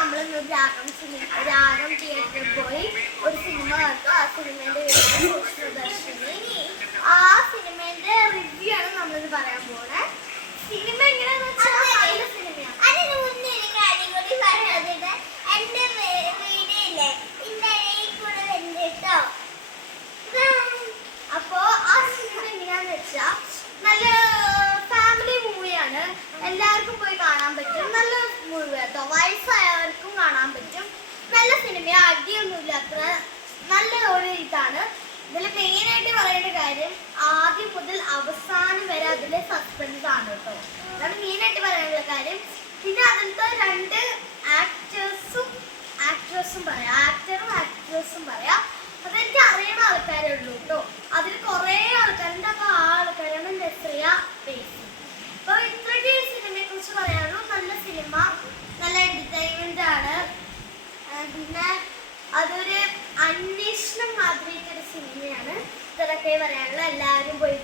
നമ്മളിന്ന് രാഗം തിയേറ്ററിൽ പോയി ഒരു സിനിമ കണ്ടു. ആ സിനിമേന്റെ ദർശിനി. ആ സിനിമേന്റെ റിവ്യൂ ആണ് നമ്മളിന്ന് പറയാൻ പോണേ. സിനിമ എങ്ങനെയാന്ന് വെച്ചാൽ നല്ല സിനിമയാണ്. അതിന് മുന്നേ ഒരു കാര്യം കൂടി പറഞ്ഞത്, എന്റെ വീടില്ലേ കൂടെ വന്നിട്ടോ. അപ്പോ ആ സിനിമ എങ്ങനെയാന്ന് വെച്ചാ നല്ല ഫാമിലി മൂവിയാണ്. എല്ലാവർക്കും പോയി കാണാൻ പറ്റും. നല്ല മൂവി കേട്ടോ. വയസ്സായവർക്കും കാണാൻ പറ്റും. നല്ല സിനിമ, അടിയൊന്നുമില്ല. അത്ര നല്ല ഒരു ഇതാണ്. ഇതിൽ മെയിനായിട്ട് പറയേണ്ട കാര്യം ആദ്യം മുതൽ അവസാനം വരെ അതിലെ സസ്പെൻസ് ആണ് കേട്ടോ. അതാണ് മെയിനായിട്ട് പറയാനുള്ള കാര്യം. പിന്നെ അതിലത്തെ രണ്ട് ആക്ടറും പറയാം. അതെനിക്ക് അറിയുന്ന ആൾക്കാരേ ഉള്ളൂ കേട്ടോ. അതിൽ കുറേ ആൾക്കാരുണ്ട്. അപ്പൊ ആ ആൾക്കാരാണ് നസ്രിയ, ബേസി. അപ്പൊ ഇത്രയ്ക്ക് സിനിമയെ കുറിച്ച് പറയാനുള്ളൂ. നല്ല സിനിമ, നല്ല എന്റർടൈൻമെന്റ് ആണ്. പിന്നെ അതൊരു അന്വേഷണം മാതിരിയൊക്കെ ഒരു സിനിമയാണ്. ഇതൊക്കെ പറയാനുള്ള. എല്ലാവരും പോയി